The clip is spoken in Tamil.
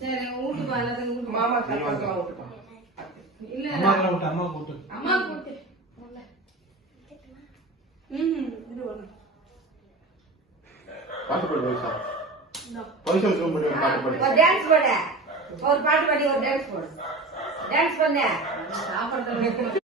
சரி ஊட்டுப்பா எல்லாத்தையும் ஊட்டு. மாமா கரெக்டா ஊட்டுப்பா. இல்ல அம்மா கூட்டு அம்மா கூட்டு. இது ஒண்ணு. பாட்டு பாடு வைசா. ஃபங்க்ஷன் ரூம் பண்ணி பாட்டு பாடு. ஒரு டான்ஸ் போடு. ஒரு பாட்டு பாடி ஒரு டான்ஸ் போடு. டான்ஸ் பண்ணு. சாப்பிடுறது